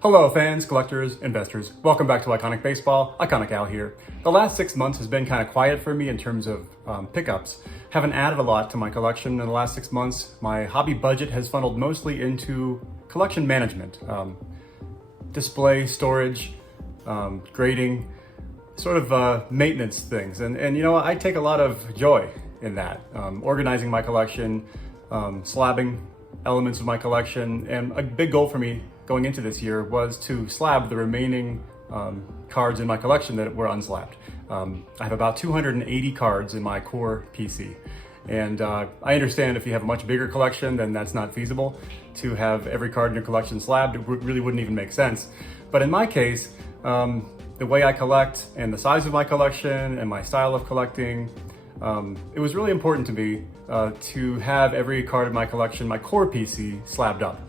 Hello fans, collectors, investors. Welcome back to Iconic Baseball. Iconic Al here. The last 6 months has been kind of quiet for me in terms of pickups. Haven't added a lot to my collection in the last 6 months. My hobby budget has funneled mostly into collection management, display, storage, grading, sort of maintenance things. And you know, I take a lot of joy in that. Organizing my collection, slabbing elements of my collection, and a big goal for me going into this year was to slab the remaining cards in my collection that were unslabbed. I have about 280 cards in my core PC. And I understand if you have a much bigger collection, then that's not feasible to have every card in your collection slabbed. It really wouldn't even make sense. But in my case, the way I collect and the size of my collection and my style of collecting, it was really important to me to have every card in my collection, my core PC, slabbed up.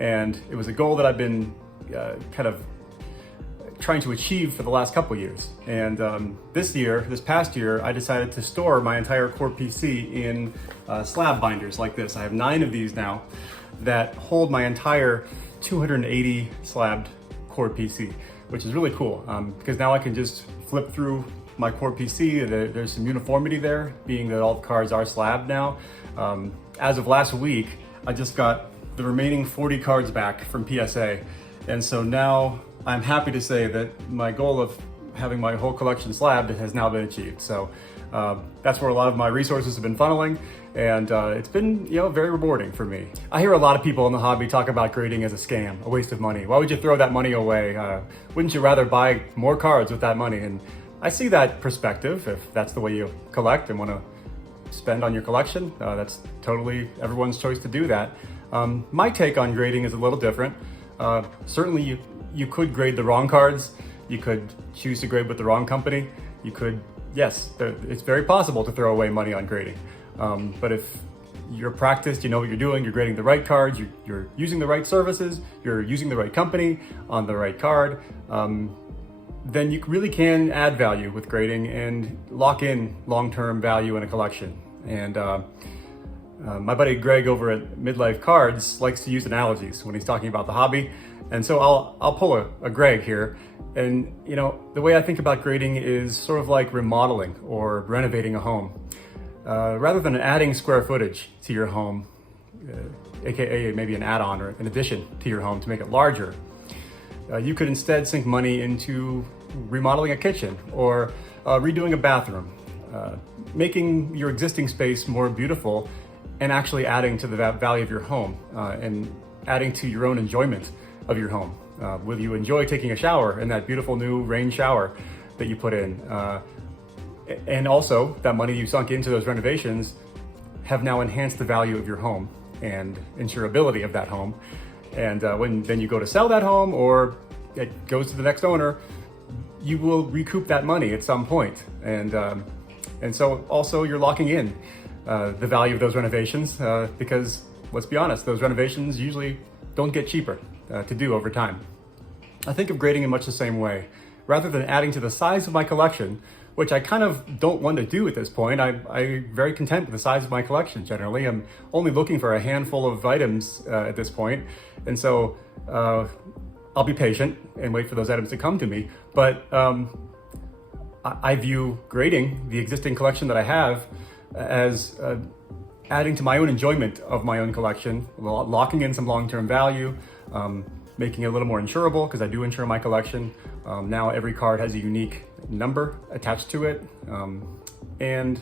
And it was a goal that I've been kind of trying to achieve for the last couple of years. And this past year, I decided to store my entire core PC in slab binders like this. I have 9 of these now that hold my entire 280 slabbed core PC, which is really cool because now I can just flip through my core PC. There's some uniformity there, being that all the cards are slabbed now. As of last week, I just got the remaining 40 cards back from PSA. And so now I'm happy to say that my goal of having my whole collection slabbed has now been achieved. So that's where a lot of my resources have been funneling, and it's been, you know, very rewarding for me. I hear a lot of people in the hobby talk about grading as a scam, a waste of money. Why would you throw that money away? Wouldn't you rather buy more cards with that money? And I see that perspective. If that's the way you collect and want to spend on your collection, that's totally everyone's choice to do that. My take on grading is a little different. Certainly you could grade the wrong cards. You could choose to grade with the wrong company. You could, yes, it's very possible to throw away money on grading. But if you're practiced, you know what you're doing, you're grading the right cards, you're using the right services, you're using the right company on the right card, then you really can add value with grading and lock in long-term value in a collection. And my buddy Greg over at Midlife Cards likes to use analogies when he's talking about the hobby. And so I'll pull a Greg here. And you know, the way I think about grading is sort of like remodeling or renovating a home. Rather than adding square footage to your home, AKA maybe an add-on or an addition to your home to make it larger, you could instead sink money into remodeling a kitchen or redoing a bathroom, making your existing space more beautiful and actually adding to the value of your home and adding to your own enjoyment of your home. Will you enjoy taking a shower in that beautiful new rain shower that you put in? And also, that money you sunk into those renovations have now enhanced the value of your home and insurability of that home. And when then you go to sell that home or it goes to the next owner, you will recoup that money at some point. And so also you're locking in the value of those renovations because let's be honest, those renovations usually don't get cheaper to do over time. I think of grading in much the same way. Rather than adding to the size of my collection, which I kind of don't want to do at this point, I'm very content with the size of my collection generally. I'm only looking for a handful of items at this point. And so I'll be patient and wait for those items to come to me. But I view grading the existing collection that I have as adding to my own enjoyment of my own collection, locking in some long-term value, making it a little more insurable because I do insure my collection. Now every card has a unique number attached to it. And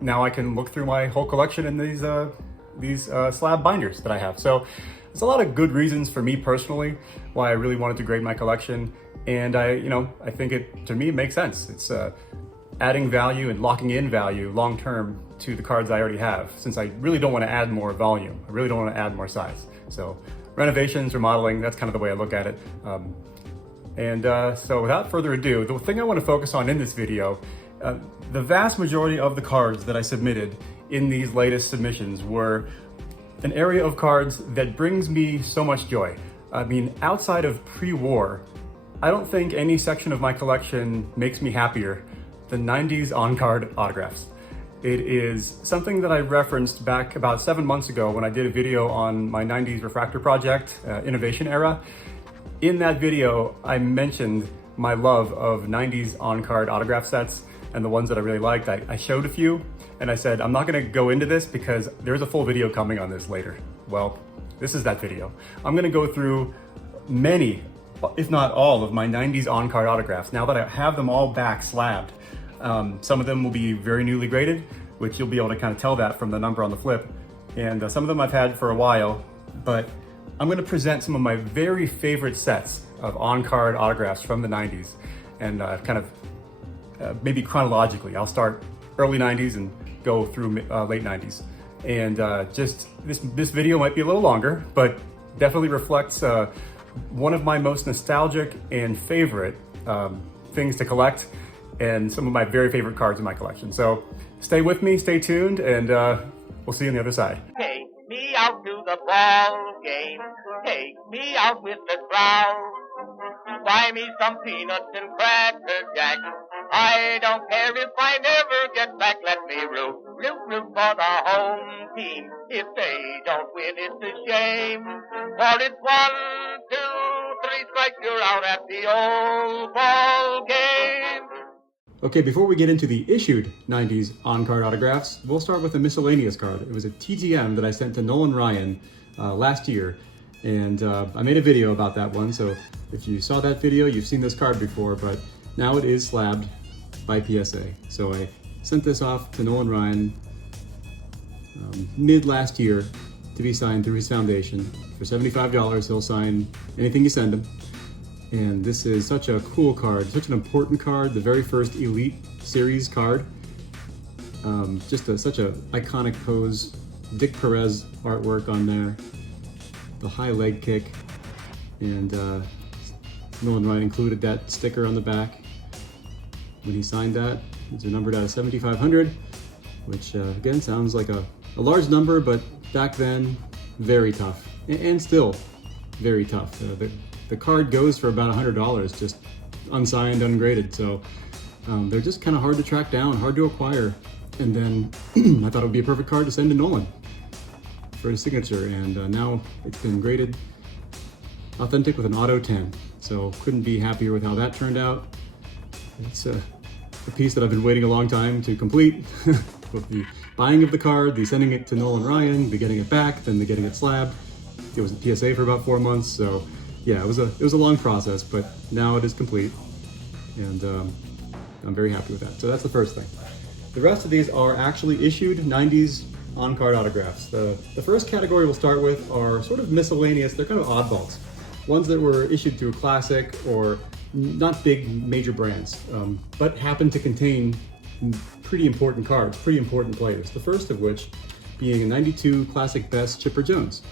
now I can look through my whole collection in these slab binders that I have. So there's a lot of good reasons for me personally why I really wanted to grade my collection. And I think to me, it makes sense. It's adding value and locking in value long-term to the cards I already have, since I really don't want to add more volume. I really don't want to add more size. So renovations, remodeling, that's kind of the way I look at it. So without further ado, the thing I want to focus on in this video, the vast majority of the cards that I submitted in these latest submissions were an area of cards that brings me so much joy. I mean, outside of pre-war, I don't think any section of my collection makes me happier than 90s on-card autographs. It is something that I referenced back about 7 months ago when I did a video on my 90s refractor project, Innovation Era. In that video, I mentioned my love of 90s on-card autograph sets and the ones that I really liked. I showed a few and I said, I'm not gonna go into this because there's a full video coming on this later. Well, this is that video. I'm gonna go through many, if not all, of my 90s on-card autographs. Now that I have them all back slabbed, some of them will be very newly graded, which you'll be able to kind of tell that from the number on the flip. And some of them I've had for a while, but I'm gonna present some of my very favorite sets of on-card autographs from the 90s. And kind of maybe chronologically. I'll start early 90s and go through late 90s. And just this video might be a little longer, but definitely reflects one of my most nostalgic and favorite things to collect and some of my very favorite cards in my collection. So stay with me, stay tuned, and we'll see you on the other side. Take me out to the ball game. Take me out with the crowd. Buy me some peanuts and cracker jack. I don't care if I never get back. Let me root for the home team. If they don't win, it's a shame. For it's 1, 2, 3 strikes, you're out at the old ball game. Okay, before we get into the issued 90s on-card autographs, we'll start with a miscellaneous card. It was a TTM that I sent to Nolan Ryan last year, and I made a video about that one, so if you saw that video, you've seen this card before, but now it is slabbed by PSA. So I sent this off to Nolan Ryan mid last year to be signed through his foundation. For $75, he'll sign anything you send him. And this is such a cool card, such an important card, the very first Elite Series card. Just such a iconic pose, Dick Perez artwork on there, the high leg kick, and Nolan Ryan included that sticker on the back when he signed that. These are numbered out of 7,500, which again sounds like a large number, but back then, very tough, and still very tough. The card goes for about $100, just unsigned, ungraded. So they're just kind of hard to track down, hard to acquire. And then I thought it would be a perfect card to send to Nolan for his signature. And now it's been graded authentic with an auto 10. So couldn't be happier with how that turned out. It's a piece that I've been waiting a long time to complete. With the buying of the card, the sending it to Nolan Ryan, the getting it back, then the getting it slabbed. It was a PSA for about 4 months. So yeah, it was a long process, but now it is complete, and I'm very happy with that. So that's the first thing. The rest of these are actually issued 90s on-card autographs. The first category we'll start with are sort of miscellaneous. They're kind of oddballs, ones that were issued through a classic or not big major brands, but happen to contain pretty important cards, pretty important players. The first of which being a 92 Classic Best Chipper Jones.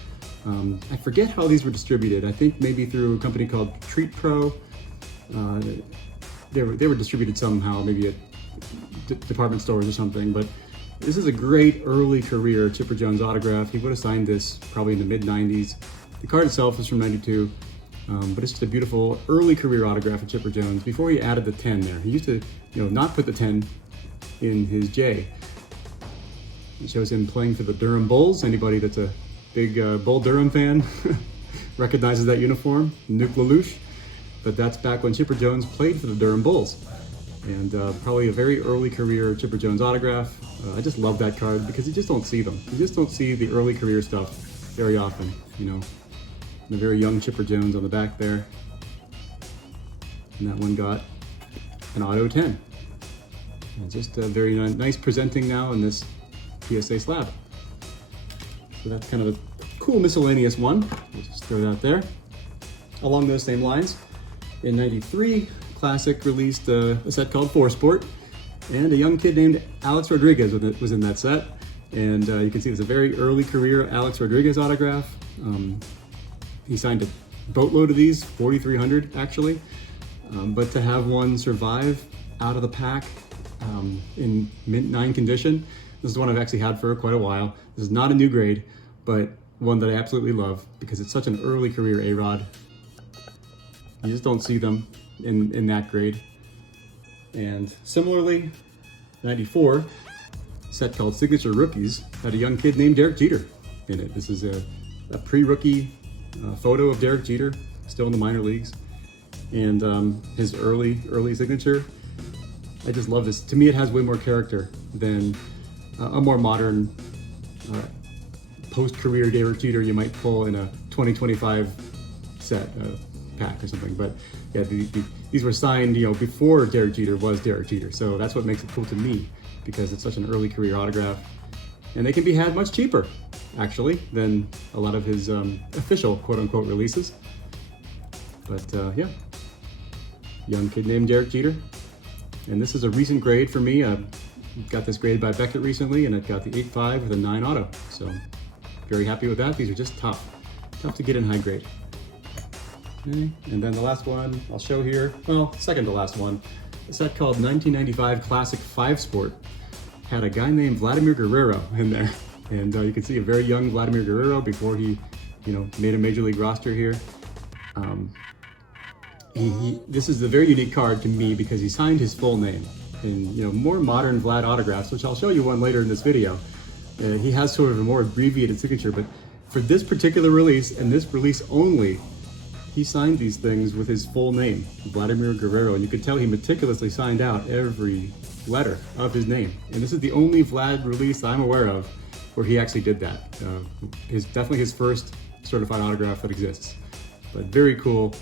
I forget how these were distributed. I think maybe through a company called Treat Pro. They were distributed somehow, maybe at department stores or something, but this is a great early career Chipper Jones autograph. He would have signed this probably in the mid-90s. The card itself is from 92, but it's just a beautiful early career autograph of Chipper Jones before he added the 10 there. He used to, not put the 10 in his J. It shows him playing for the Durham Bulls. Anybody that's a big Bull Durham fan recognizes that uniform, Nuke LaLoosh. But that's back when Chipper Jones played for the Durham Bulls. And probably a very early career Chipper Jones autograph. I just love that card because you just don't see them. You just don't see the early career stuff very often, The very young Chipper Jones on the back there. And that one got an auto 10. And just very nice presenting now in this PSA slab. So that's kind of a cool miscellaneous one. We'll just throw that there. Along those same lines, in 93, Classic released a set called 4Sport, and a young kid named Alex Rodriguez was in that set. And you can see it's a very early career Alex Rodriguez autograph. He signed a boatload of these, 4,300 actually. But to have one survive out of the pack in mint 9 condition, this is one I've actually had for quite a while. This is not a new grade, but one that I absolutely love because it's such an early career A-Rod. You just don't see them in that grade. And similarly, 94, set called Signature Rookies, had a young kid named Derek Jeter in it. This is a pre-rookie photo of Derek Jeter. still in the minor leagues. And his early signature, I just love this. To me, it has way more character than a more modern post-career Derek Jeter you might pull in a 2025 set pack or something. But yeah, these were signed, before Derek Jeter was Derek Jeter. So that's what makes it cool to me, because it's such an early career autograph, and they can be had much cheaper, actually, than a lot of his official quote-unquote releases. But yeah, young kid named Derek Jeter. And this is a recent grade for me. I got this graded by Beckett recently, and it got the 8.5 with a 9 auto. So very happy with that. These are just tough to get in high grade. Okay, and then the last one I'll show here, well, second to last one, a set called 1995 Classic 5 Sport. Had a guy named Vladimir Guerrero in there. And you can see a very young Vladimir Guerrero before he, made a major league roster here. This is a very unique card to me because he signed his full name. In more modern Vlad autographs, which I'll show you one later in this video, he has sort of a more abbreviated signature, but for this particular release and this release only, he signed these things with his full name, Vladimir Guerrero, and you could tell he meticulously signed out every letter of his name. And this is the only Vlad release I'm aware of where he actually did that. Definitely his first certified autograph that exists, but very cool.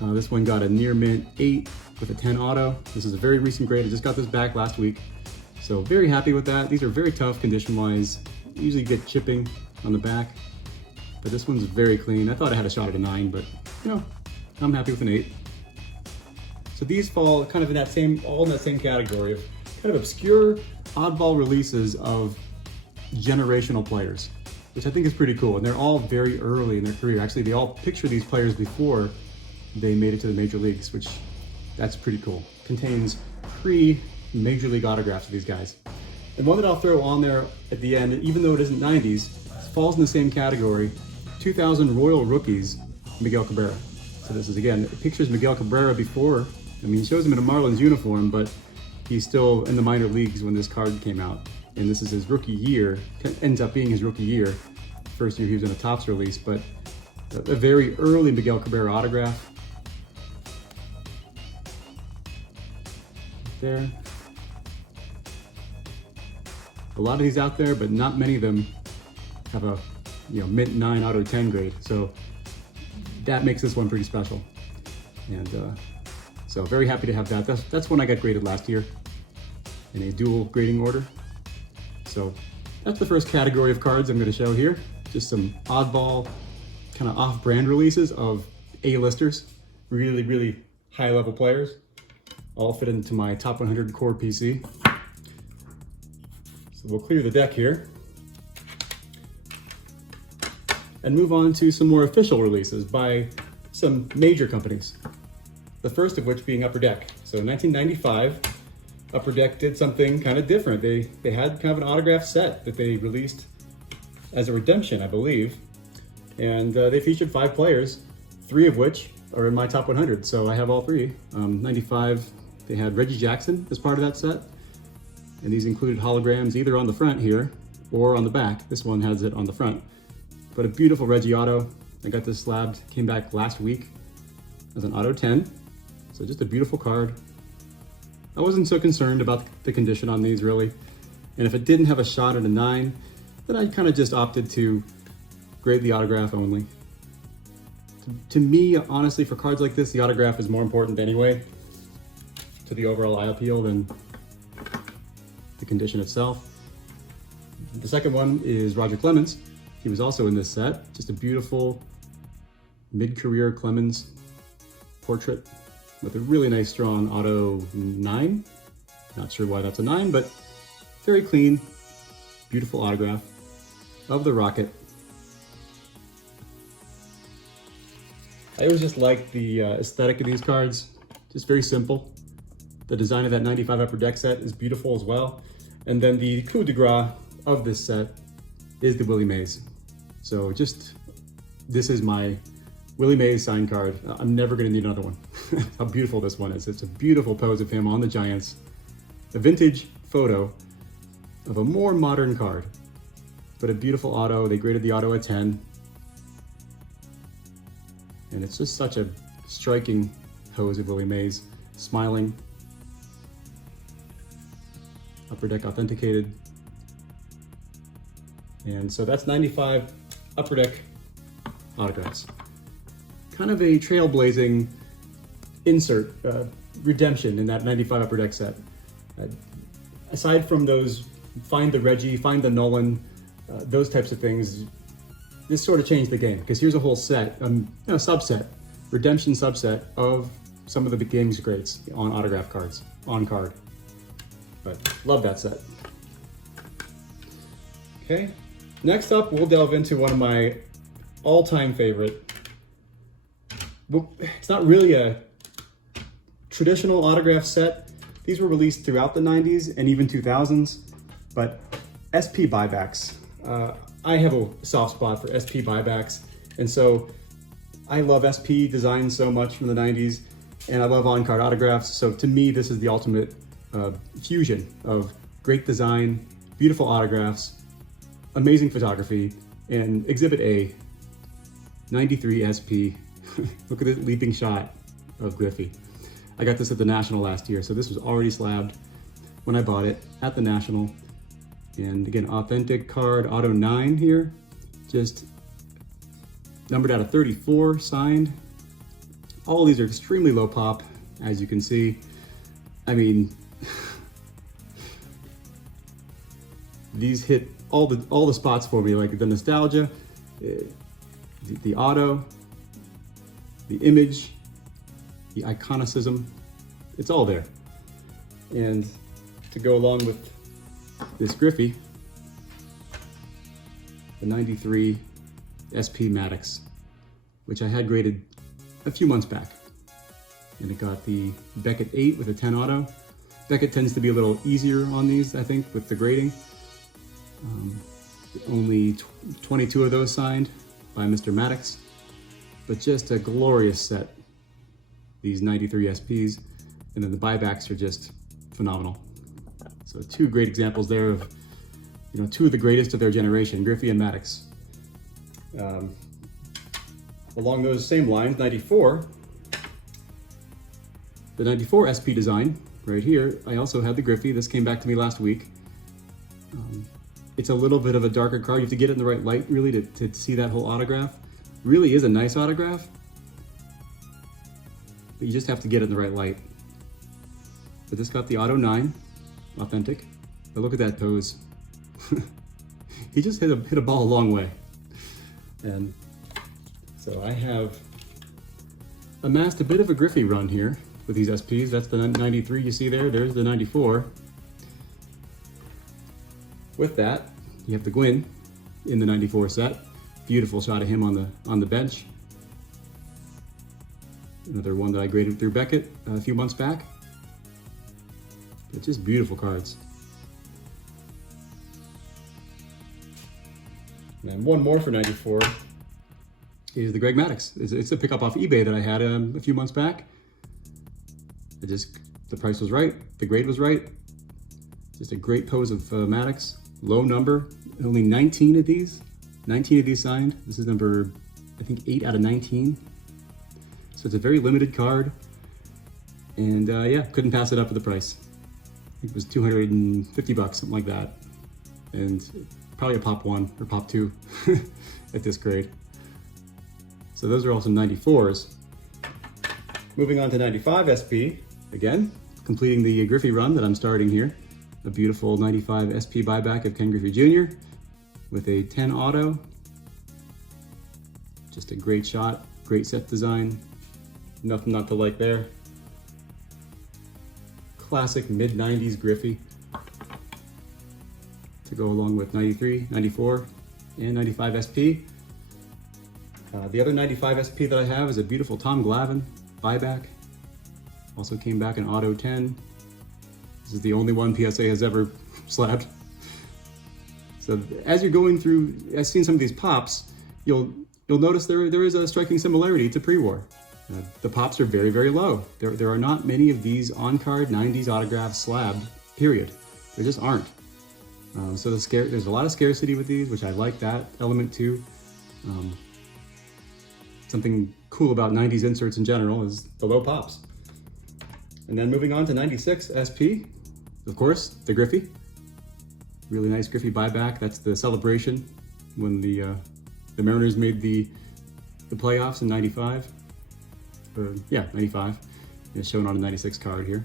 This one got a near mint 8 with a 10 auto. This is a very recent grade. I just got this back last week. So very happy with that. These are very tough condition-wise. Usually get chipping on the back, but this one's very clean. I thought I had a shot at a 9, but I'm happy with an 8. So these fall kind of in that same category of kind of obscure, oddball releases of generational players, which I think is pretty cool. And they're all very early in their career. Actually, they all picture these players before they made it to the major leagues, which that's pretty cool. Contains pre-major league autographs of these guys. And one that I'll throw on there at the end, even though it isn't 90s, falls in the same category, 2000 Royal Rookies, Miguel Cabrera. So this is, again, it pictures Miguel Cabrera before. I mean, it shows him in a Marlins uniform, but he's still in the minor leagues when this card came out. And this is his rookie year, ends up being his rookie year. First year he was in a Topps release, but a very early Miguel Cabrera autograph. There. A lot of these out there, but not many of them have a mint 9 out of 10 grade. So that makes this one pretty special. And so very happy to have that. That's one I got graded last year in a dual grading order. So that's the first category of cards I'm going to show here. Just some oddball, kind of off-brand releases of A-listers, really, really high-level players. All fit into my top 100 core PC. So we'll clear the deck here and move on to some more official releases by some major companies. The first of which being Upper Deck. So in 1995, Upper Deck did something kind of different. They had kind of an autograph set that they released as a redemption, I believe. And they featured 5 players, 3 of which are in my top 100. So I have all 3. 95, they had Reggie Jackson as part of that set. And these included holograms either on the front here or on the back. This one has it on the front. But a beautiful Reggie auto. I got this slabbed, came back last week as an auto 10. So just a beautiful card. I wasn't so concerned about the condition on these really. And if it didn't have a shot at a 9, then I kind of just opted to grade the autograph only. To me, honestly, for cards like this, the autograph is more important anyway to the overall eye appeal than the condition itself. The second one is Roger Clemens. He was also in this set. Just a beautiful mid-career Clemens portrait with a really nice strong auto 9. Not sure why that's a 9, but very clean, beautiful autograph of the Rocket. I always just like the aesthetic of these cards. Just very simple. The design of that 95 Upper Deck set is beautiful as well. And then the coup de grace of this set is the Willie Mays. So this is my Willie Mays signed card. I'm never gonna need another one. How beautiful this one is. It's a beautiful pose of him on the Giants. A vintage photo of a more modern card, but a beautiful auto. They graded the auto at 10. And it's just such a striking pose of Willie Mays, smiling, Upper Deck authenticated. And so that's 95 Upper Deck autographs. Kind of a trailblazing insert, redemption in that 95 Upper Deck set. Aside from those, find the Reggie, find the Nolan, those types of things, this sort of changed the game, because here's a whole set, subset, redemption subset of some of the game's greats on autograph cards, on card. But love that set. Okay, next up we'll delve into one of my all-time favorite. Well, it's not really a traditional autograph set. These were released throughout the 90s and even 2000s, but SP buybacks. I have a soft spot for SP buybacks, and so I love SP design so much from the 90s, and I love on-card autographs. So to me, this is the ultimate fusion of great design, beautiful autographs, amazing photography, and Exhibit A, 93 SP. Look at this leaping shot of Griffey. I got this at the National last year, so this was already slabbed when I bought it at the National. And again, authentic card, auto 9 here, just numbered out of 34, signed. All of these are extremely low pop, as you can see. I mean, these hit all the spots for me, like the nostalgia, the auto, the image, the iconicism. It's all there. And to go along with this Griffey, the 93 SP Maddox, which I had graded a few months back. And it got the Beckett 8 with a 10 auto. Beckett tends to be a little easier on these, I think, with the grading. Only 22 of those signed by Mr. Maddox, but just a glorious set, these 93 SPs, and then the buybacks are just phenomenal. So two great examples there of, two of the greatest of their generation, Griffey and Maddox. Along those same lines, 94, the 94 SP design right here, I also had the Griffey. This came back to me last week. It's a little bit of a darker card. You have to get it in the right light, really, to see that whole autograph. Really is a nice autograph, but you just have to get it in the right light. But this got the auto 9, authentic. But look at that pose. He just hit a ball a long way. And so I have amassed a bit of a Griffey run here with these SPs. That's the 93 you see there. There's the 94. With that, you have the Gwyn in the 94 set. Beautiful shot of him on the bench. Another one that I graded through Beckett a few months back. But just beautiful cards. And one more for 94 is the Greg Maddox. It's a pickup off eBay that I had a few months back. The price was right, the grade was right. Just a great pose of Maddox. Low number, only 19 of these signed. This is number, I think, 8 out of 19. So it's a very limited card. And yeah, couldn't pass it up for the price. I think it was 250 bucks, something like that. And probably a pop 1 or pop 2 at this grade. So those are also 94s. Moving on to 95 SP, again, completing the Griffey run that I'm starting here. A beautiful 95 SP buyback of Ken Griffey Jr. with a 10 auto. Just a great shot, great set design. Nothing not to like there. Classic mid-90s Griffey to go along with 93, 94, and 95 SP. The other 95 SP that I have is a beautiful Tom Glavine buyback. Also came back in auto 10. This is the only one PSA has ever slabbed. So as you're going through, I've seen some of these pops, you'll notice there is a striking similarity to pre-war. The pops are very, very low. There are not many of these on-card 90s autographs slabbed, period. There just aren't. So there's a lot of scarcity with these, which I like that element too. Something cool about 90s inserts in general is the low pops. And then moving on to 96 SP, of course, the Griffey. Really nice Griffey buyback. That's the celebration when the Mariners made the playoffs in 95. Yeah, 95. It's shown on a 96 card here.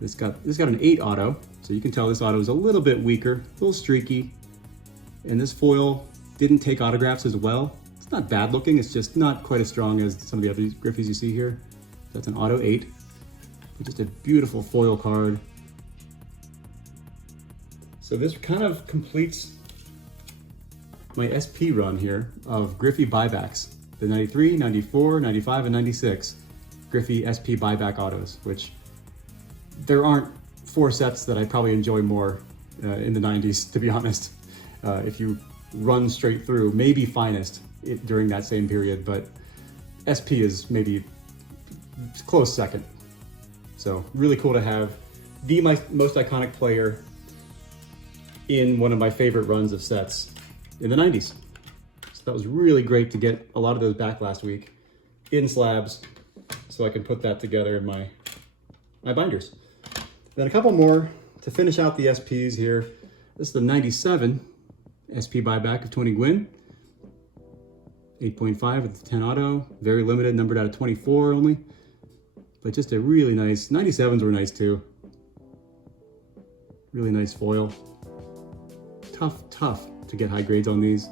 This got an 8 auto, so you can tell this auto is a little bit weaker, a little streaky. And this foil didn't take autographs as well. It's not bad looking, it's just not quite as strong as some of the other Griffies you see here. That's an auto 8. Just a beautiful foil card. So this kind of completes my SP run here of Griffey buybacks. The 93, 94, 95, and 96 Griffey SP buyback autos, which there aren't 4 sets that I probably enjoy more in the 90s, to be honest. If you run straight through, maybe Finest during that same period, but SP is maybe close second. So really cool to have the most iconic player in one of my favorite runs of sets in the 90s. So that was really great to get a lot of those back last week in slabs so I can put that together in my binders. Then a couple more to finish out the SPs here. This is the 97 SP buyback of Tony Gwynn. 8.5 with the 10 auto, very limited, numbered out of 24 only. But just a really nice, 97s were nice too. Really nice foil. Tough to get high grades on these.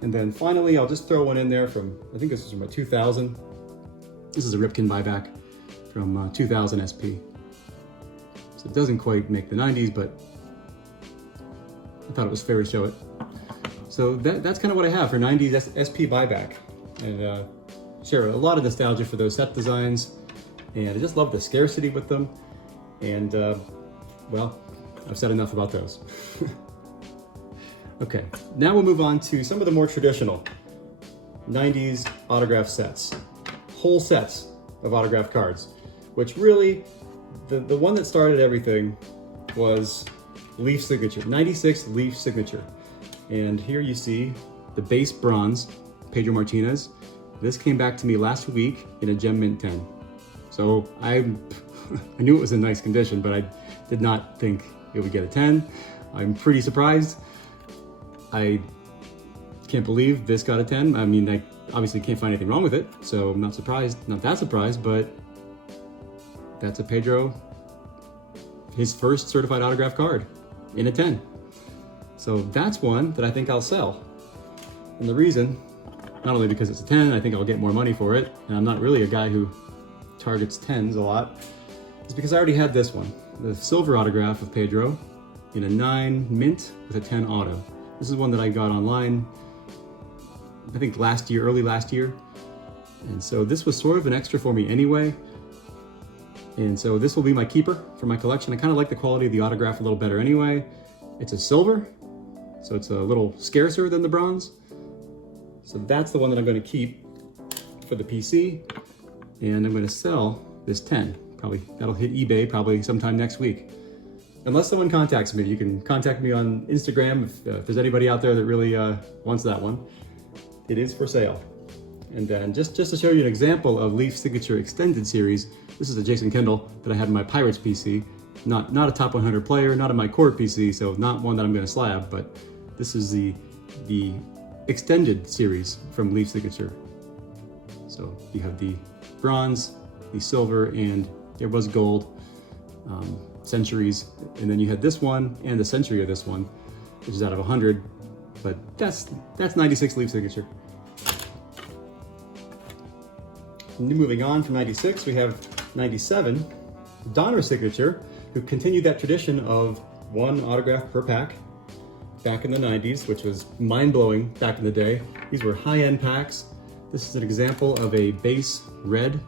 And then finally, I'll just throw one in there from, I think this was from a 2000. This is a Ripken buyback from 2000 SP. So it doesn't quite make the 90s, but I thought it was fair to show it. So that's kind of what I have for 90s SP buyback. And share a lot of nostalgia for those set designs. And I just love the scarcity with them. And well, I've said enough about those. Okay, now we'll move on to some of the more traditional 90s autograph sets. Whole sets of autograph cards, which really, the one that started everything was Leaf Signature, 96 Leaf Signature. And here you see the base bronze, Pedro Martinez. This came back to me last week in a Gem Mint 10. So I knew it was in nice condition, but I did not think it would get a 10. I'm pretty surprised. I can't believe this got a 10. I mean, I obviously can't find anything wrong with it, so I'm not surprised, not that surprised, but that's a Pedro, his first certified autograph card in a 10. So that's one that I think I'll sell. And the reason, not only because it's a 10, I think I'll get more money for it, and I'm not really a guy who targets 10s a lot, is because I already had this one, the silver autograph of Pedro in a 9 mint with a 10 auto. This is one that I got online, I think last year, early last year. And so this was sort of an extra for me anyway. And so this will be my keeper for my collection. I kind of like the quality of the autograph a little better anyway. It's a silver, so it's a little scarcer than the bronze. So that's the one that I'm going to keep for the PC. And I'm going to sell this 10. Probably that'll hit eBay probably sometime next week. Unless someone contacts me, you can contact me on Instagram if there's anybody out there that really wants that one. It is for sale. And then just to show you an example of Leaf Signature Extended Series, this is a Jason Kendall that I had in my Pirates PC. Not a top 100 player, not in my core PC, so not one that I'm going to slab, but this is the Extended Series from Leaf Signature. So you have the bronze, the silver, and there was gold. Centuries, and then you had this one and the century of this one, which is out of 100, but that's 96 Leaf Signature. And moving on from 96, we have 97 Donner Signature, who continued that tradition of one autograph per pack back in the 90s, which was mind-blowing back in the day. These were high-end packs. This is an example of a base red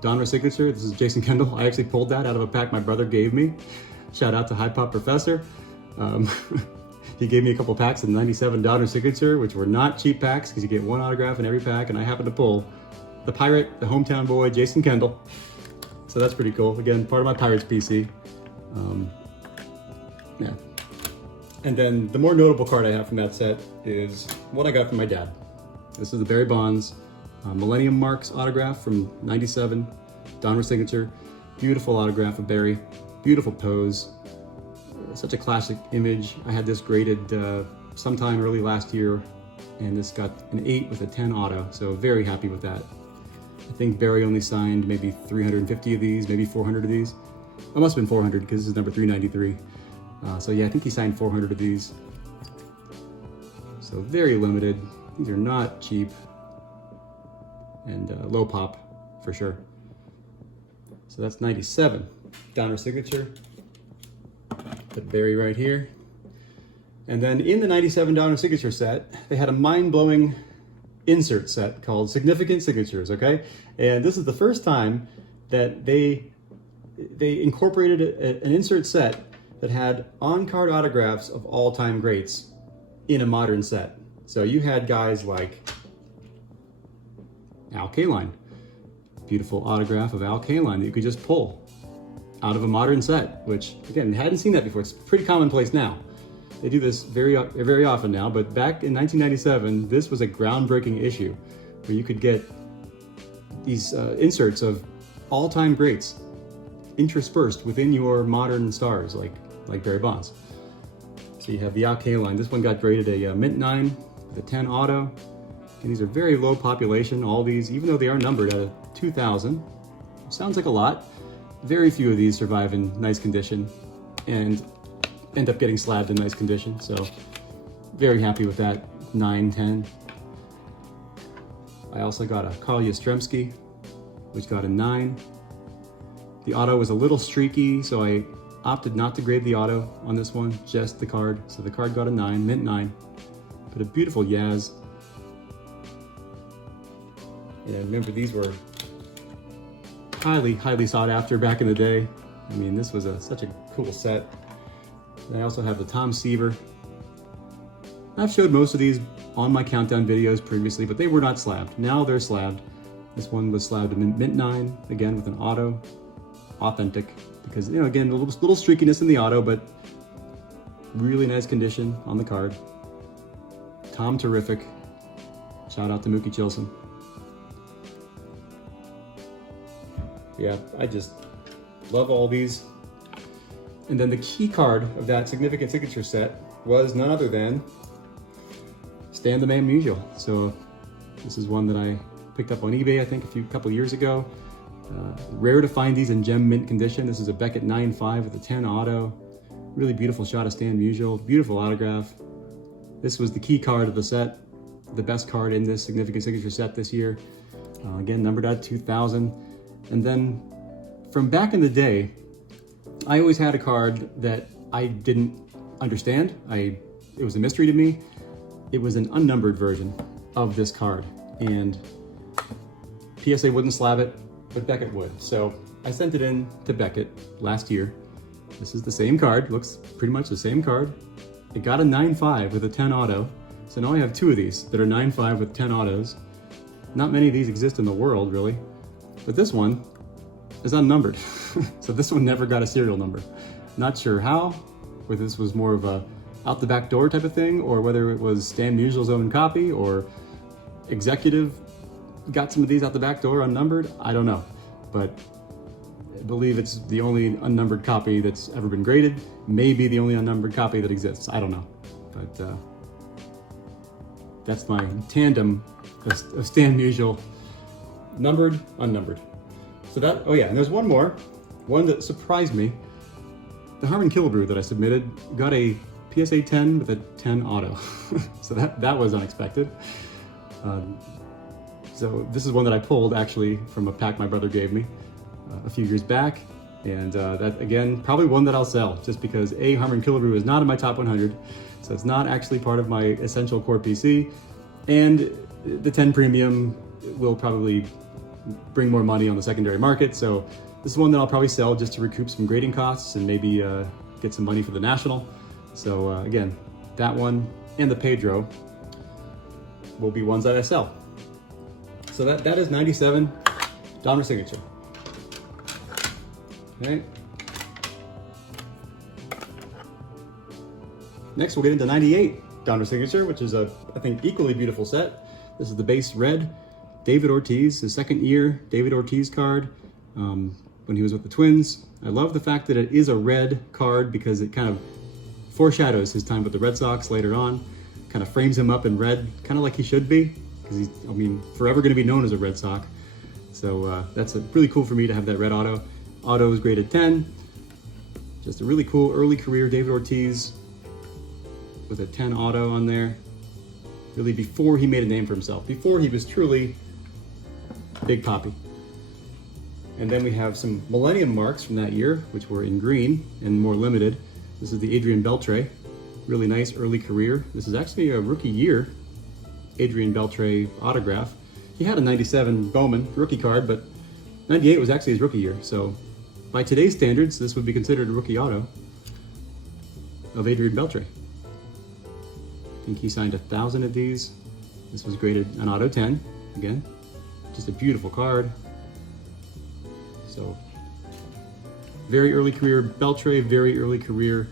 Donner Signature. This is Jason Kendall. I actually pulled that out of a pack my brother gave me. Shout out to High Pop Professor. He gave me a couple packs of 97 Donner Signature, which were not cheap packs because you get one autograph in every pack, and I happened to pull the Pirate, the hometown boy, Jason Kendall. So that's pretty cool. Again, part of my Pirates PC. Yeah. And then the more notable card I have from that set is what I got from my dad. This is the Barry Bonds Millennium Marks autograph from '97, Donruss signature. Beautiful autograph of Barry, beautiful pose. Such a classic image. I had this graded sometime early last year, and this got an 8 with a 10 auto, so very happy with that. I think Barry only signed maybe 350 of these, maybe 400 of these. It must have been 400 because this is number 393. So yeah, I think he signed 400 of these. So very limited. These are not cheap, and low pop for sure. So that's 97. Donruss signature. Put Barry right here. And then in the 97 Donruss signature set, they had a mind-blowing insert set called Significant Signatures, okay? And this is the first time that they incorporated an insert set that had on-card autographs of all-time greats in a modern set. So you had guys like Al Kaline. Beautiful autograph of Al Kaline that you could just pull out of a modern set, which, again, hadn't seen that before. It's pretty commonplace now. They do this very often now, but back in 1997, this was a groundbreaking issue where you could get these inserts of all-time greats interspersed within your modern stars, like Barry Bonds. So you have the Al Kaline. This one got graded a mint 9 with a 10 auto. And these are very low population. All these, even though they are numbered out of 2,000, sounds like a lot. Very few of these survive in nice condition and end up getting slabbed in nice condition. So very happy with that 9, 10. I also got a Carl Yastrzemski, which got a 9. The auto was a little streaky, so I opted not to grade the auto on this one, just the card. So the card got a 9, mint 9. But a beautiful Yaz. Yeah, remember these were highly sought after back in the day. I mean, this was such a cool set. And I also have the Tom Seaver. I've showed most of these on my countdown videos previously, but they were not slabbed. Now they're slabbed. This one was slabbed in mint 9, again with an auto. Authentic, because, you know, again, a little streakiness in the auto, but really nice condition on the card. Tom Terrific. Shout out to Mookie Chilson. Yeah, I just love all these. And then the key card of that Significant Signature set was none other than Stan the Man Musial. So this is one that I picked up on eBay, I think, a couple years ago. Rare to find these in gem mint condition. This is a Beckett 9.5 with a 10 auto. Really beautiful shot of Stan Musial. Beautiful autograph. This was the key card of the set. The best card in this Significant Signature set this year. Again, numbered at 2,000. And then from back in the day, I always had a card that I didn't understand. It was a mystery to me. It was an unnumbered version of this card, and PSA wouldn't slab it, but Beckett would. So I sent it in to Beckett last year. This is the same card, looks pretty much the same card. It got a 9.5 with a 10 auto. So now I have 2 of these that are 9.5 with 10 autos. Not many of these exist in the world, really. But this one is unnumbered. So this one never got a serial number. Not sure how, whether this was more of a out the back door type of thing, or whether it was Stan Musial's own copy, or executive got some of these out the back door unnumbered. I don't know, but I believe it's the only unnumbered copy that's ever been graded. Maybe the only unnumbered copy that exists. I don't know, but that's my tandem of Stan Musial, numbered, unnumbered. So that, oh yeah, and there's one more, one that surprised me. The Harmon Killebrew that I submitted got a PSA 10 with a 10 auto. So that was unexpected. So this is one that I pulled actually from a pack my brother gave me a few years back. And that, again, probably one that I'll sell, just because A, Harmon Killebrew is not in my top 100, so it's not actually part of my essential core PC, and the 10 premium will probably bring more money on the secondary market. So this is one that I'll probably sell just to recoup some grading costs and maybe get some money for the National. So again, that one and the Pedro will be ones that I sell. So that is 97 Donruss signature. Okay. Next, we'll get into 98 Donner Signature, which is a, I think, equally beautiful set. This is the base red, David Ortiz, his second year David Ortiz card when he was with the Twins. I love the fact that it is a red card because it kind of foreshadows his time with the Red Sox later on, kind of frames him up in red, kind of like he should be, because he's, I mean, forever going to be known as a Red Sox. So that's really cool for me to have that red auto. Auto is graded 10. Just a really cool early career David Ortiz with a 10 auto on there. Really before he made a name for himself, before he was truly Big Papi. And then we have some Millennium marks from that year, which were in green and more limited. This is the Adrian Beltre, really nice early career. This is actually a rookie year Adrian Beltre autograph. He had a 97 Bowman rookie card, but 98 was actually his rookie year. So by today's standards, this would be considered a rookie auto of Adrian Beltre. I think he signed 1,000 of these. This was graded an auto 10, again. Just a beautiful card. So very early career Beltre, very early career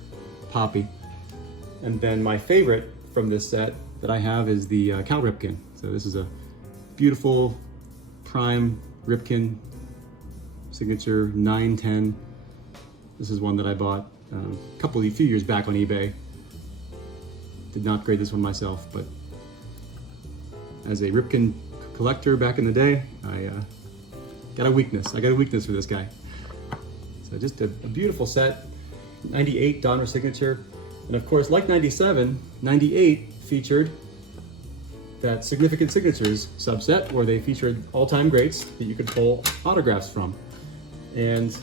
Papi. And then my favorite from this set that I have is the Cal Ripken. So this is a beautiful prime Ripken signature 910. This is one that I bought a few years back on eBay. Did not grade this one myself, but as a Ripken collector back in the day, I got a weakness. I got a weakness for this guy. So just a beautiful set. 98 Donner Signature. And of course, like 97, 98 featured that Significant Signatures subset where they featured all-time greats that you could pull autographs from. And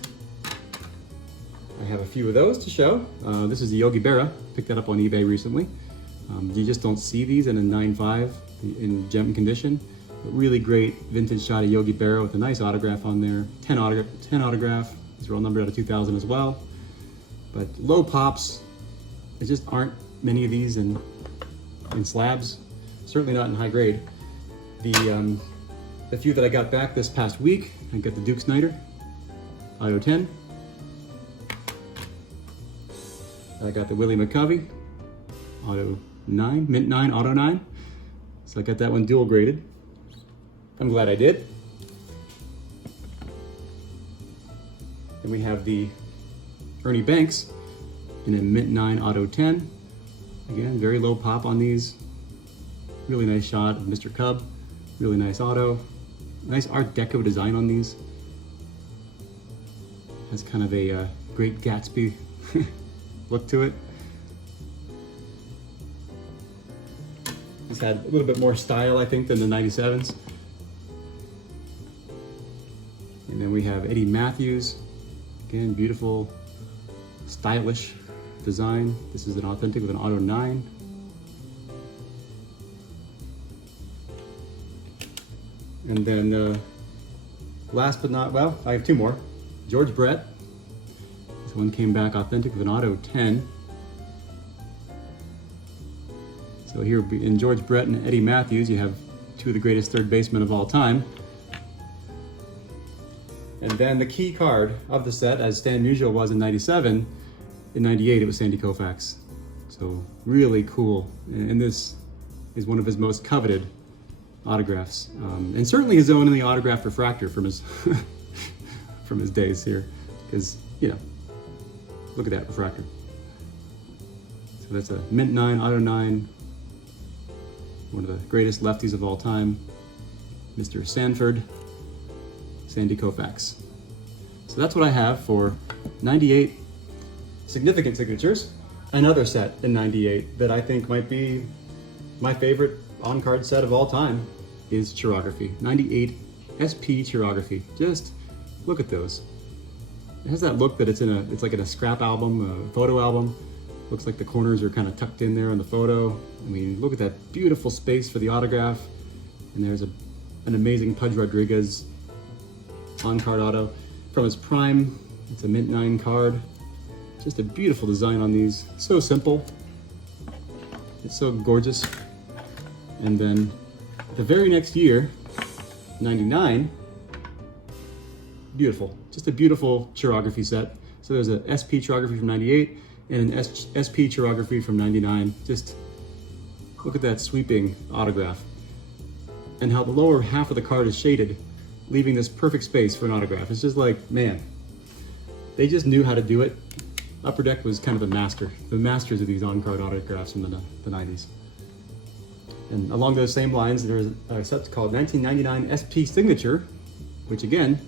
I have a few of those to show. This is the Yogi Berra. Picked that up on eBay recently. You just don't see these in a 9.5 in gem condition. But really great vintage shot of Yogi Berra with a nice autograph on there. 10 autograph. These are all numbered out of 2000 as well. But low pops. There just aren't many of these in slabs. Certainly not in high grade. The few that I got back this past week, I got the Duke Snider, auto 10. I got the Willie McCovey, auto 9, mint 9, auto 9. So I got that one dual graded. I'm glad I did. Then we have the Ernie Banks in a mint 9 auto 10. Again, very low pop on these. Really nice shot of Mr. Cub. Really nice auto. Nice Art Deco design on these. Has kind of a Great Gatsby look to it. It's had a little bit more style, I think, than the 97s. And then we have Eddie Matthews. Again, beautiful, stylish design. This is an authentic with an auto 9. And then last but not, well, I have two more. George Brett. This one came back authentic with an auto 10. So here in George Brett and Eddie Matthews, you have two of the greatest third basemen of all time. And then the key card of the set, as Stan Musial was in 97, in 98 it was Sandy Koufax. So really cool. And this is one of his most coveted autographs. And certainly his own in the autograph refractor from his from his days here. Because, you know, look at that refractor. So that's a mint 9, auto 9. One of the greatest lefties of all time, Mr. Sanford, Sandy Koufax. So that's what I have for 98 Significant Signatures. Another set in 98 that I think might be my favorite on-card set of all time is Chirography. 98 SP Chirography. Just look at those. It has that look that it's like in a scrap album, a photo album. Looks like the corners are kind of tucked in there on the photo. I mean, look at that beautiful space for the autograph. And there's an amazing Pudge Rodriguez on-card auto. From his prime, it's a mint 9 card. Just a beautiful design on these. So simple. It's so gorgeous. And then the very next year, 99, beautiful. Just a beautiful chirography set. So there's a SP chirography from 98, and an SP chirography from 99. Just look at that sweeping autograph. And how the lower half of the card is shaded, leaving this perfect space for an autograph. It's just like, man, they just knew how to do it. Upper Deck was kind of the masters of these on-card autographs from the 90s. And along those same lines, there's a set called 1999 SP Signature, which again,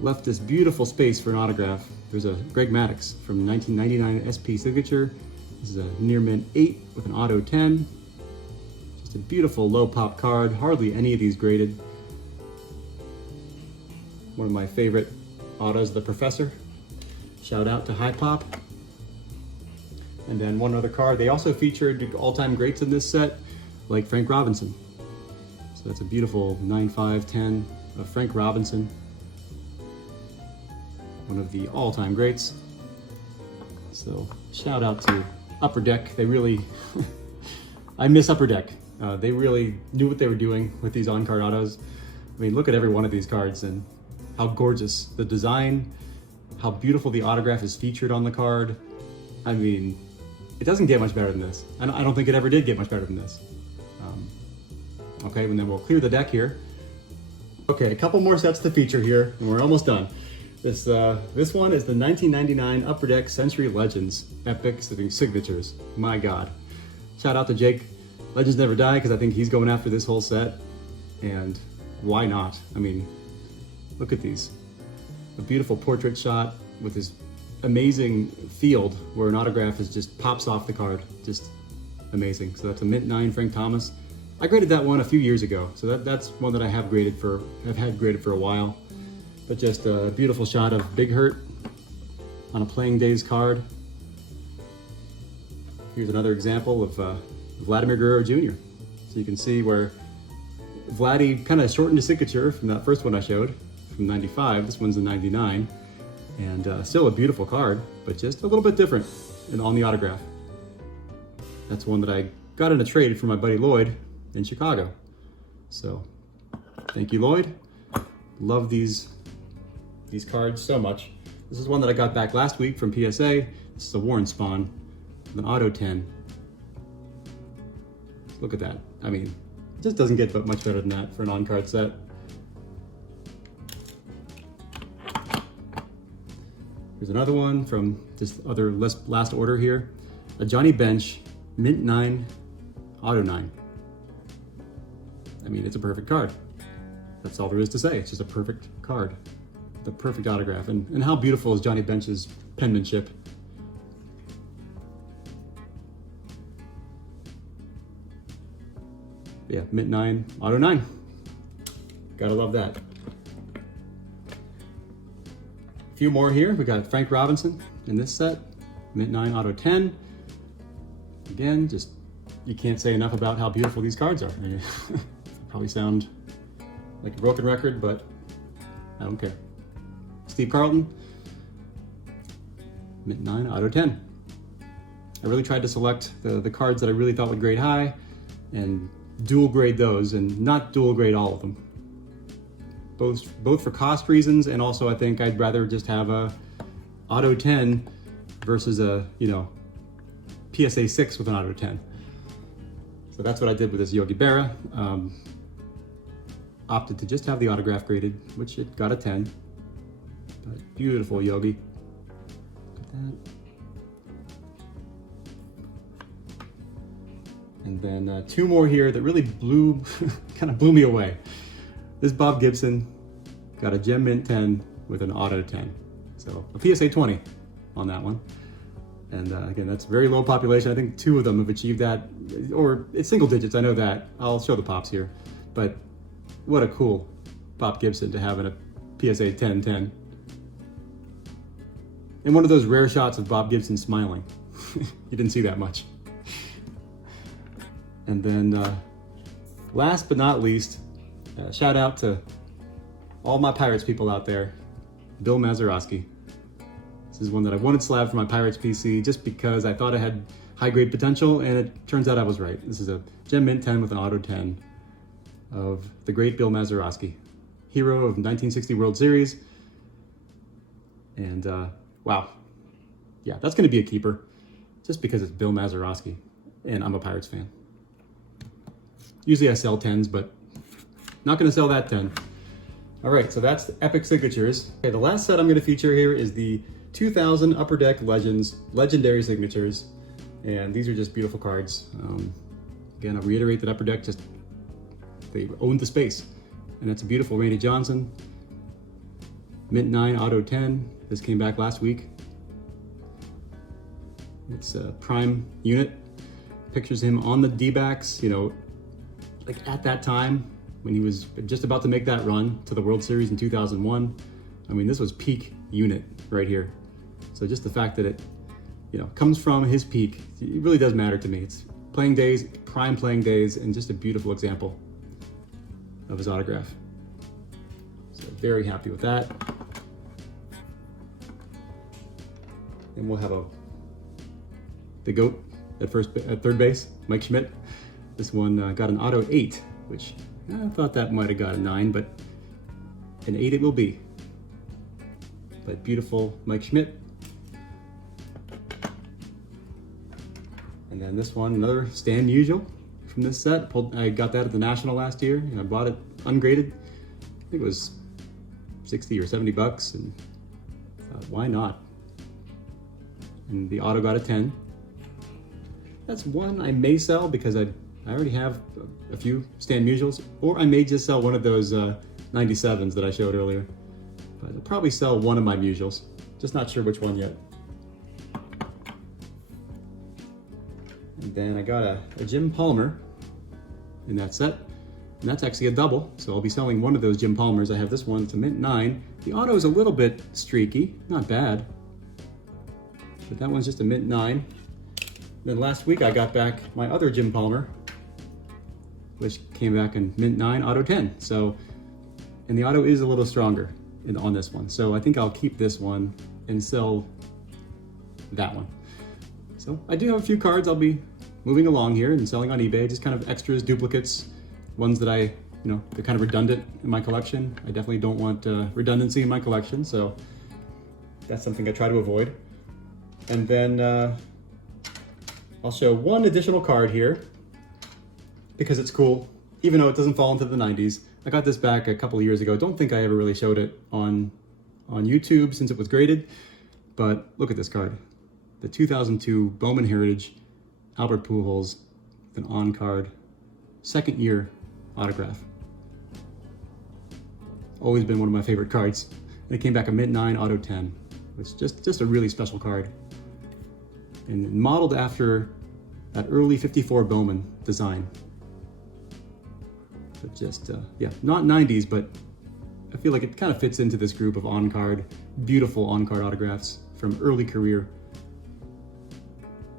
left this beautiful space for an autograph. There's a Greg Maddux from 1999 SP Signature. This is a near mint 8 with an auto 10. Just a beautiful low pop card, hardly any of these graded. One of my favorite autos, the Professor. Shout out to High Pop. And then one other card. They also featured all-time greats in this set, like Frank Robinson. So that's a beautiful 9/5/10 of Frank Robinson. One of the all-time greats. So shout out to Upper Deck. They really, I miss Upper Deck. They really knew what they were doing with these on-card autos. I mean, look at every one of these cards and how gorgeous the design, how beautiful the autograph is featured on the card. I mean, it doesn't get much better than this. I don't think it ever did get much better than this. Okay, and then we'll clear the deck here. Okay, a couple more sets to feature here, and we're almost done. This one is the 1999 Upper Deck Century Legends Epic Signatures. My God. Shout out to Jake. Legends Never Die, because I think he's going after this whole set. And why not? I mean, look at these. A beautiful portrait shot with this amazing field where an autograph just pops off the card. Just amazing. So that's a mint 9 Frank Thomas. I graded that one a few years ago, so that's one that I have had graded for a while. But just a beautiful shot of Big Hurt on a Playing Days card. Here's another example of Vladimir Guerrero Jr. So you can see where Vladdy kind of shortened his signature from that first one I showed, from 95. This one's the 99. And still a beautiful card, but just a little bit different on the autograph. That's one that I got in a trade from my buddy Lloyd in Chicago. So thank you, Lloyd. Love these cards so much. This is one that I got back last week from PSA. This is a Warren Spawn with an auto 10. Look at that. I mean, it just doesn't get much better than that for an on-card set. Here's another one from just other last order here. A Johnny Bench mint 9 auto 9. I mean, it's a perfect card. That's all there is to say. It's just a perfect card. The perfect autograph. And how beautiful is Johnny Bench's penmanship. Yeah, mint 9, auto 9. Gotta love that. A few more here. We got Frank Robinson in this set. Mint 9, auto 10. Again, just, you can't say enough about how beautiful these cards are. I mean, probably sound like a broken record, but I don't care. Steve Carlton, mint 9, auto 10. I really tried to select the cards that I really thought would grade high and dual grade those and not dual grade all of them. Both for cost reasons, and also I think I'd rather just have a auto 10 versus a, PSA 6 with an auto 10. So that's what I did with this Yogi Berra. Opted to just have the autograph graded, which it got a 10. But beautiful Yogi. Look at that. And then two more here that really kind of blew me away. This Bob Gibson got a Gem Mint 10 with an auto 10. So a PSA 20 on that one. And again, that's very low population. I think two of them have achieved that, or it's single digits, I know that. I'll show the pops here. But what a cool Bob Gibson to have in a PSA 10-10. And one of those rare shots of Bob Gibson smiling. You didn't see that much. And then last but not least, shout out to all my Pirates people out there. Bill Mazeroski. This is one that I wanted slab for my Pirates PC just because I thought it had high grade potential, and it turns out I was right. This is a Gem Mint 10 with an auto 10 of the great Bill Mazeroski, hero of 1960 World Series. And wow, yeah, that's going to be a keeper just because it's Bill Mazeroski and I'm a Pirates fan. Usually I sell 10s, but not going to sell that 10. All right, so that's the Epic Signatures. Okay, the last set I'm going to feature here is the 2000 Upper Deck Legends Legendary Signatures. And these are just beautiful cards. Again, I'll reiterate that Upper Deck they owned the space. And that's a beautiful Randy Johnson. Mint 9, Auto 10. This came back last week. It's a prime unit. Pictures him on the D-backs, you know, like at that time when he was just about to make that run to the World Series in 2001. I mean, this was peak unit right here. So just the fact that it, you know, comes from his peak, it really does matter to me. It's playing days, prime playing days, and just a beautiful example of his autograph. So very happy with that. And we'll have the GOAT at third base, Mike Schmidt. This one got an auto 8, which I thought that might have got a 9, but an 8 it will be. But beautiful Mike Schmidt. And then this one, another Stan Musial from this set. I got that at the National last year, and I bought it ungraded. I think it was 60 or 70 bucks, and thought, why not? And the auto got a 10. That's one I may sell because I already have a few Stan Musials, or I may just sell one of those 97s that I showed earlier. But I'll probably sell one of my Musials, just not sure which one yet. And then I got a Jim Palmer in that set, and that's actually a double, so I'll be selling one of those Jim Palmers. I have this one, it's a mint 9. The auto is a little bit streaky, not bad, but that one's just a mint 9. Then last week I got back my other Jim Palmer, which came back in mint 9, auto 10. So, and the auto is a little stronger on this one. So I think I'll keep this one and sell that one. So I do have a few cards I'll be moving along here and selling on eBay, just kind of extras, duplicates, ones that they're kind of redundant in my collection. I definitely don't want redundancy in my collection, so that's something I try to avoid. And then I'll show one additional card here because it's cool, even though it doesn't fall into the 90s. I got this back a couple of years ago. Don't think I ever really showed it on YouTube since it was graded, but look at this card. The 2002 Bowman Heritage, Albert Pujols, an on-card, second year autograph. Always been one of my favorite cards. And it came back a mint 9, auto 10. It's just a really special card. And modeled after that early 54 Bowman design. But just, yeah, not 90s, but I feel like it kind of fits into this group of on-card, beautiful on-card autographs from early career.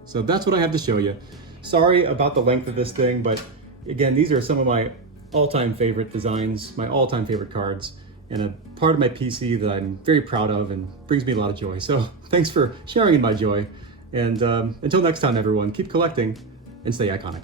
So that's what I have to show you. Sorry about the length of this thing, but again, these are some of my all-time favorite designs, my all-time favorite cards, and a part of my PC that I'm very proud of and brings me a lot of joy. So thanks for sharing in my joy. And until next time, everyone, keep collecting and stay iconic.